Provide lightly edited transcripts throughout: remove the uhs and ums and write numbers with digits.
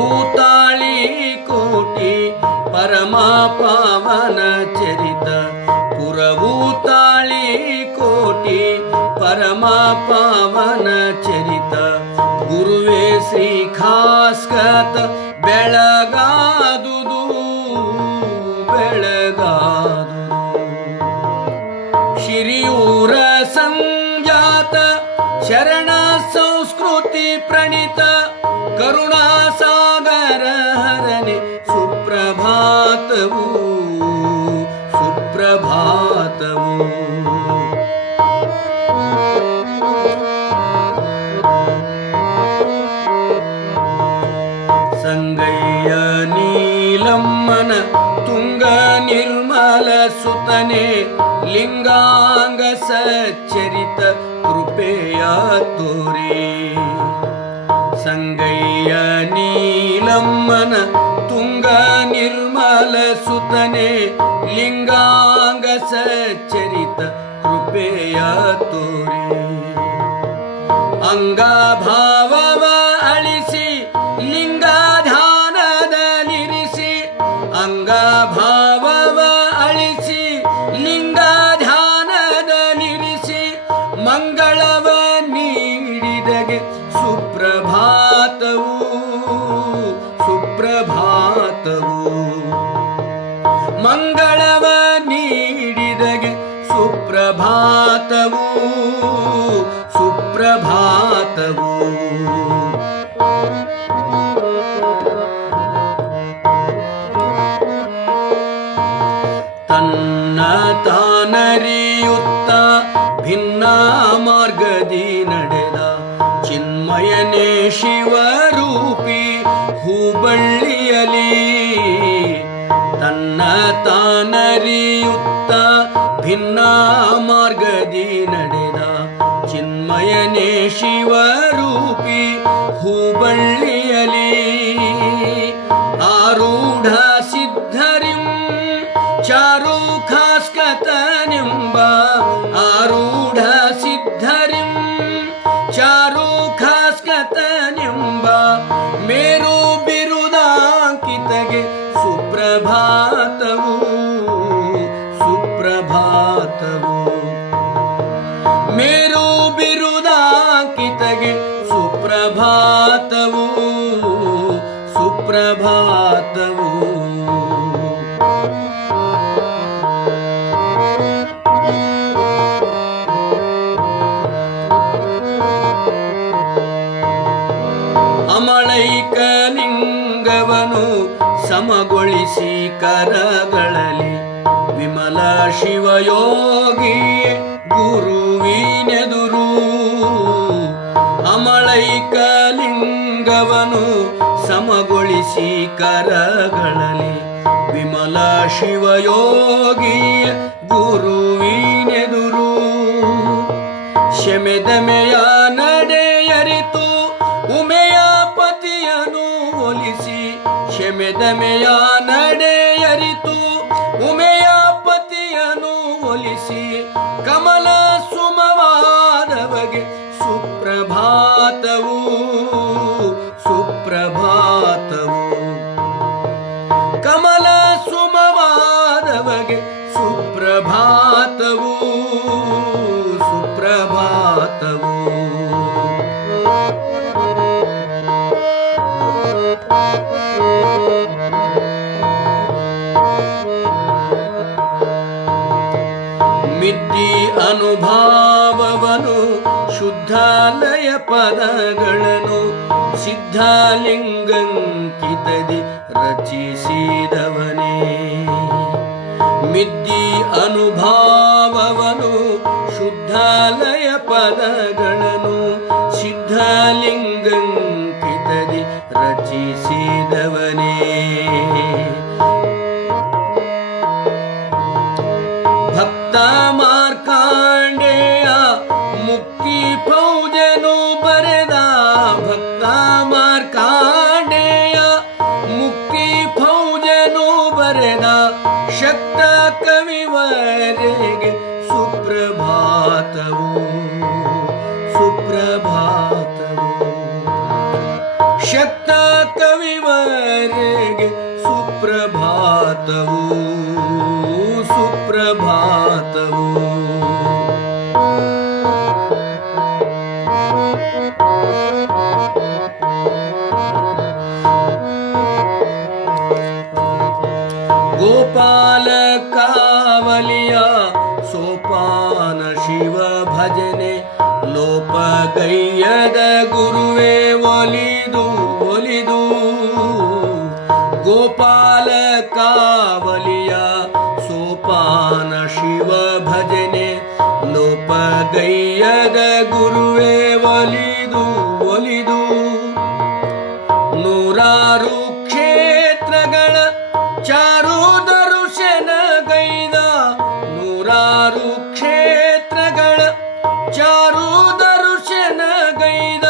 पुरभूताळी कोटी परमा पावन चरित पुरभूताळी कोटी परमा पावन चरित गुरुवे श्री खास्कत ಬೆಳಗಾದುದು ಬೆಳಗಾದುದು ಶಿರಿಯೂರ ಸಂಜಾತ ಶರಣ ಸಂಸ್ಕೃತಿ ಪ್ರಣೀತ ಕರುಣಾಸಾಗರ ಹರನೆ ಸುಪ್ರಭಾತವು ಸುಪ್ರಭಾತವು ಸಂಗಯ್ಯ ನೀಲಮ್ಮನ ತುಂಗ ನಿರ್ಮಲ ಸುತನೆ ಲಿಂಗಾಂಗ ಸಚ್ಚರಿತ ಕೃಪೆಯ ತೋರಿ ಸಂಗಯ್ಯ ನೀಲಮ್ಮನ ತುಂಗ ನಿರ್ಮಲ ಸುತನೆ ಲಿಂಗಾಂಗ ಸಚ್ಚರಿತ ಕೃಪೆಯ ತೋರಿ ಅಂಗಭಾವವ ಅಳಿಸಿ ಲಿಂಗಾಧಾನದಲ್ಲಿರಿಸಿ ಅಂಗಭಾವವ ಅಳಿಸಿ ಲಿಂಗಾಧಾನದಲ್ಲಿರಿಸಿ ಮಂಗಳವ ನೀಡಿದಗೆ ಸುಪ್ರಭಾತವು ಸುಪ್ರಭಾತವು ಮಂಗಳವ ನೀಡಿದಗೆ ಸುಪ್ರಭಾತವು ಸುಪ್ರಭಾತವು ತನ್ನ ತಾನರಿಯುತ್ತ ಭಿನ್ನ ಮಾರ್ಗದಿ ನಡೆದ ಚಿನ್ಮಯನೇ ಶಿವರೂಪಿ ಹೂಬಳ್ಳಿಯಲಿ ತನ್ನ ತಾನರಿಯುತ್ತ ಭಿನ್ನ ಮಾರ್ಗದಿ ನಡೆದ ಚಿನ್ಮಯನೇ ಶಿವರೂಪಿ ಹೂಬಳ್ಳಿಯಲಿ ಆರೂಢ ಸಿದ್ಧರಿಂ ಚಾರು ಖಾಸ್ಕತನೆಂಬ ಆರೂಢ ಸಿದ್ಧರಿಂ ಚಾರು ಖಾಸ್ಕತನೆಂಬ ಮೇರು ಬಿರುದಾಂಕಿತಗೆ ಸುಪ್ರಭಾತವು ಸುಪ್ರಭಾತವು ಮೇರು ಬಿರುದಾಂಕಿತಗೆ ಸುಪ್ರಭಾತವು ಸುಪ್ರಭಾತವು ಅಮಳೈಕಲಿಂಗವನು ಸಮಗೊಳಿಸಿ ಕರಗಳಲ್ಲಿ ವಿಮಲ ಶಿವಯೋಗಿ ಗುರುವಿನೆದುರು ಅಮಳೈಕಲಿಂಗವನು ಸಮಗೊಳಿಸಿ ಕರಗಳಲ್ಲಿ ವಿಮಲ ಶಿವಯೋಗಿ ಗುರುವಿನೆದುರು ಶಮೆದಮೆಯ ನಡೆಯರಿತು ಉಮೆಯ ಪತಿಯನು ಒಲಿಸಿ ಶಮೆದಮೆಯ ನಡೆಯರಿತು ಉಮೆಯ ಪತಿಯನು ಒಲಿಸಿ ಕಮಲ ಸುಮವಾದವಗೆ ಸುಪ್ರಭಾತವು ಸುಪ್ರಭಾತವು ಕಮಲ ಸುಮವಾದವಗೆ ಸುಪ್ರಭಾತವು ಸುಪ್ರಭಾತವು ಮಿದ್ದಿ ಅನುಭಾವವನು ಶುದ್ಧಾಲಯ ಪದಗಳನ್ನು ಸಿದ್ಧಲಿಂಗಂಕಿತದಿ ರಚಿಸಿದವನೇ ಮಿದ್ದಿ ಅನುಭಾವವನು ಶುದ್ಧಾಲಯ ಪದಗಳನ್ನು ಸಿದ್ಧಲಿಂಗಂಕಿತದಿ ರಚಿಸಿದವನೇ ಭಕ್ತ ಮಾರ್ಕಾಂಡೇಯ ಮುಕ್ತಿ ಫೌಜನು ಬರೆದ ಭಕ್ತ ಮಾರ್ಕಾಂಡೇಯ ಮುಕ್ತಿ ಫೌಜನು ಬರೆದ ಶಕ್ತ ಕವಿವರೆಗೆ ಸುಪ್ರಭಾತವು ಸುಪ್ರಭಾತವು ಶಕ್ತ ಕವಿವರೆಗೆ ಸುಪ್ರಭಾತವು ಸುಪ್ರಭಾತವು ಗೋಪಾಲ ಕಾವಲಿಯ ಸೋಪಾನ ಶಿವ ಭಜನೆ ಲೋಪಗೈಯದ ಗುರುವೇ ಒಲಿದು ಒಲಿದು ಗೋಪಾಲ ಕಾವಲಿಯ ಸೋಪಾನ ಶಿವ ಭಜನೆ ಲೋಪಗೈಯದ ಗುರುವೇ ಒಲಿದು ಒಲಿದು ನೂರಾರು ಕ್ಷೇತ್ರಗಳ ಚಾರು ದರ್ಶನಗೈದ ನೂರಾರು ಕ್ಷೇತ್ರಗಳ ಚಾರು ದರ್ಶನಗೈದ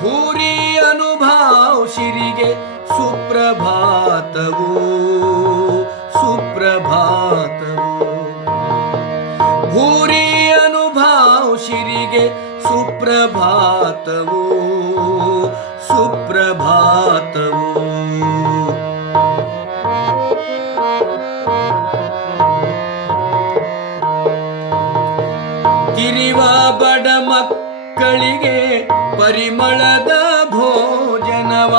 ಭೂರಿ ಅನುಭಾವ ಶಿರಿಗೆ ಸುಪ್ರಭಾತವು ಸುಪ್ರಭಾತವು ಭೂರಿ ಅನುಭಾವ ಶಿರಿಗೆ ಸುಪ್ರಭಾತವು ಸುಪ್ರಭಾತವು ತಿರಿವ ಬಡ ಮಕ್ಕಳಿಗೆ ಪರಿಮಳದ ಭೋಜನವ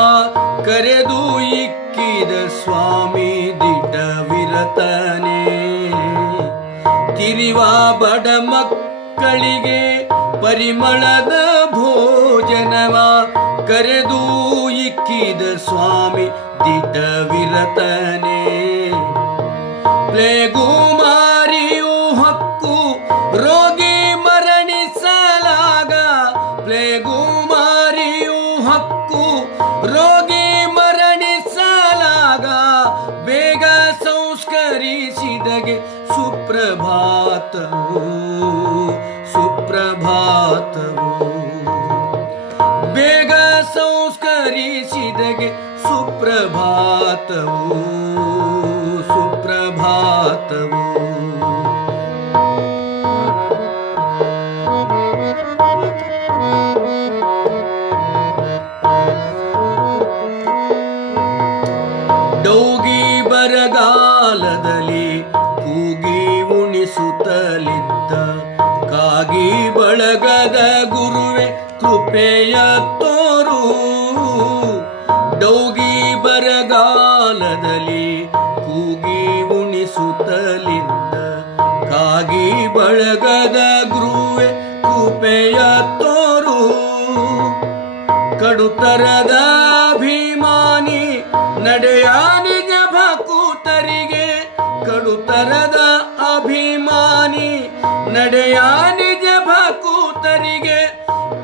ಕರೆದು ಇಕ್ಕಿದ ಸ್ವಾಮಿ ದಿಟವಿರತನೆ ತಿರಿವ ಬಡ ಮಕ್ಕಳಿಗೆ ಪರಿಮಳದ ಭೋಜನವ ಕರೆದು ಇಕ್ಕಿದ ಸ್ವಾಮಿ ದಿಟವಿರತನೆ ಪ್ಲೇಗು ಮಾರಿಯು ಹಕ್ಕು ರೋಗಿ ಮರಣಿಸಲಾಗ ಪ್ಲೇಗು ಮಾರಿಯು ಹಕ್ಕು ರೋಗಿ ಮರಣಿಸಲಾಗ ಬೇಗ ಸಂಸ್ಕರಿಸಿದಗೆ ಸುಪ್ರಭಾತವು ಸುಪ್ರಭಾತವು ಬೇಗ ಸಂಸ್ಕರಿಸಿದಗೆ ಸುಪ್ರಭಾತವು ಸುಪ್ರಭಾತವು ಡೌಗಿ ಬರಗಾಲದಲ್ಲಿ ಕೂಗಿ ಉಣಿಸುತ್ತಲಿದ್ದ ಕಾಗಿ ಬಳಗದ ಗುರುವೆ ಕೃಪೆಯ ತೋರು ಡೌಗಿ ಬರಗಾಲದಲ್ಲಿ ಕೂಗಿ ಉಣಿಸುತ್ತಲಿದ್ದ ಕಾಗಿ ಬಳಗದ ಗುರುವೆ ಕೃಪೆಯ ತೋರು ಕಡುತರದ ಅಭಿಮಾನಿ ನಡೆಯ ನಿಜ ಭಕುತರಿಗೆ ಕಡುತರದ ಅಭಿಮಾನಿ ನಡೆಯ ನಿಜ ಭಕುತರಿಗೆ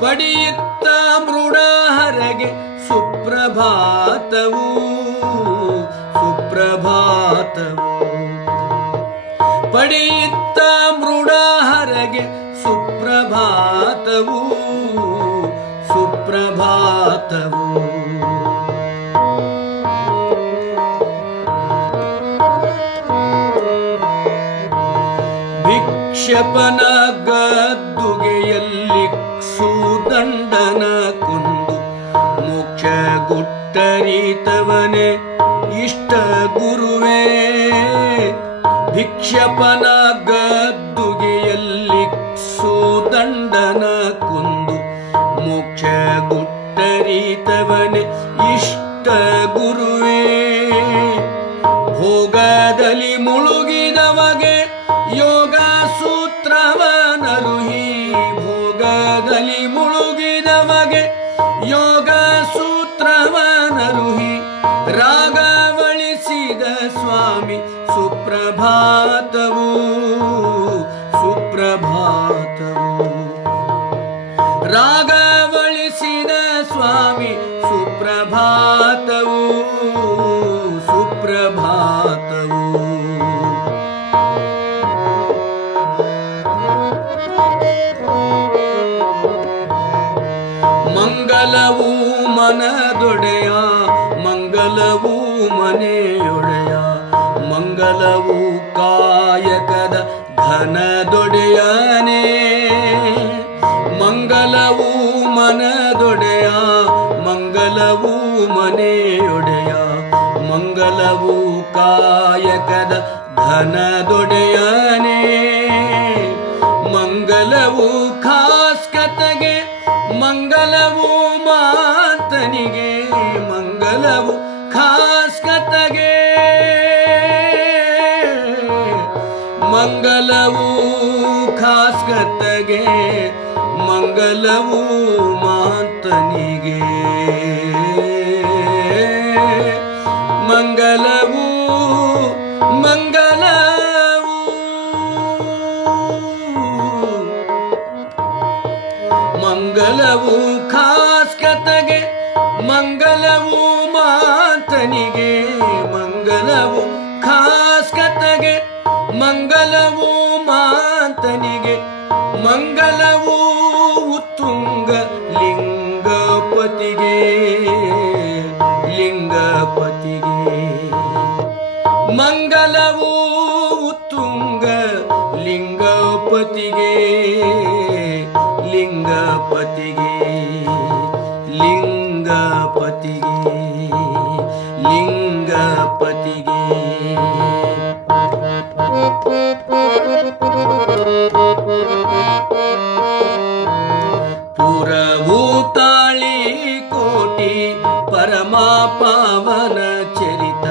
ಪಡೆಯುತ್ತ ಮೃಡಹರಗೆ ಸುಪ್ರಭಾತವು ಸುಪ್ರಭಾತವು ಪಡೆಯುತ್ತ ಮೃಡಹರಗೆ ಸುಪ್ರಭಾತವು ಸುಪ್ರಭಾತವು ಭಿಕ್ಷಪನ ಗದ್ದುಗೆಯಲ್ಲಿ ಸುದಂಡನ ಕೊಂದು ಮೋಕ್ಷ ಗುಟ್ಟರಿತವನೇ ಇಷ್ಟ ಗುರುವೇ ಭಿಕ್ಷಪನ ಗದ್ದುಗೆಯಲ್ಲಿ ಸುದಂಡನ ಕೊಂದು ಮೋಕ್ಷ ಗುಟ್ಟರಿತವನೇ ಇಷ್ಟ ಗುರುವೇ ಭೋಗದಲ್ಲಿ ಮುಳುಗಿದವಗೆ ಯೋಗ ಸೂತ್ರವನರುಹಿ ಭೋಗದಲ್ಲಿ ಮುಳುಗಿದವಗೆ ಯೋಗ ಸೂತ್ರವನರುಹಿ ರಾಗವಳಿಸಿದ ಸ್ವಾಮಿ ಸುಪ್ರಭಾತವು ಸುಪ್ರಭಾತವು ರಾಗವಳಿಸಿದ ಸ್ವಾಮಿ ಸುಪ್ರಭಾತವು ಸುಪ್ರಭಾತವು ಮಂಗಲವು ಮನದೊಡೆಯ ಮಂಗಲವು ಮನೆಯೊಡೆಯ ಮಂಗಲವು ಕಾಯಕದ ಘನದೊಡೆಯನೇ ಮಂಗಲವು ಮನದೊಡೆಯ ಮಂಗಲವು ಮನೆಯೊಡೆಯ ಮಂಗಲವು ಕಾಯಕದ ಘನದೊಡೆಯನೇ ಮಂಗಲವು ಖಾಸ್ಕತೆಗೆ ಮಂಗಲವು ಮಾತನಿಗೆ ಮಂಗಲವು ಖಾಸ್ಕತೆಗೆ ಮಂಗಲವು ಖಾಸ್ಕತೆಗೆ ಮಂಗಲವು ಮಾತನಿಗೆ ಮಂಗಲವು ಮಂಗಲವು ಮಂಗಲವು ಖಾಸ್ಕತೆಗೆ ಮಂಗಲವು ಮಾತನಿಗೆ ಮಂಗಲವು ಖಾಸ್ಕತೆಗೆ ಮಂಗಲವು ಮಾತನಿಗೆ ಮಂಗಲವು ಉತ್ತುಂಗ ಲಿಂಗಪತಿಗೆ ಲಿಂಗಪತಿಗೆ ಮಂಗಲವು ಉತ್ತುಂಗ ಲಿಂಗಪತಿಗೆ ಲಿಂಗಪತಿಗೆ ಲಿಂಗಪತಿಗೆ ಲಿಂಗಪತಿಗೆ ಪುರಭೂತಾಳಿ ಕೋಟಿ ಪರಮ ಪಾವನ ಚರಿತ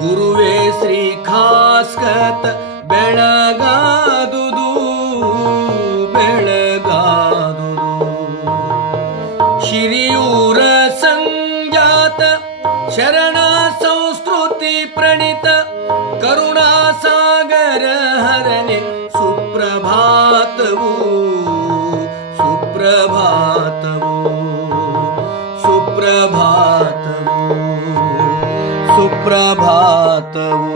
ಗುರುವೇ ಶ್ರೀ ಖಾಸ್ಕತ ಬೆಳಗಾದುದು ಬೆಳಗಾದುದು ಶಿರಿಯೂರ ಸಂಜಾತ ಶರಣ ಸಂಸ್ಕೃತಿ ಪ್ರಣೀತ ಕರುಣಾಸಾಗರ ಹರನೆ ಸುಪ್ರಭಾತವು ಸುಪ್ರಭಾತವು ಸುಪ್ರಭಾತವು ಸುಪ್ರಭಾತವು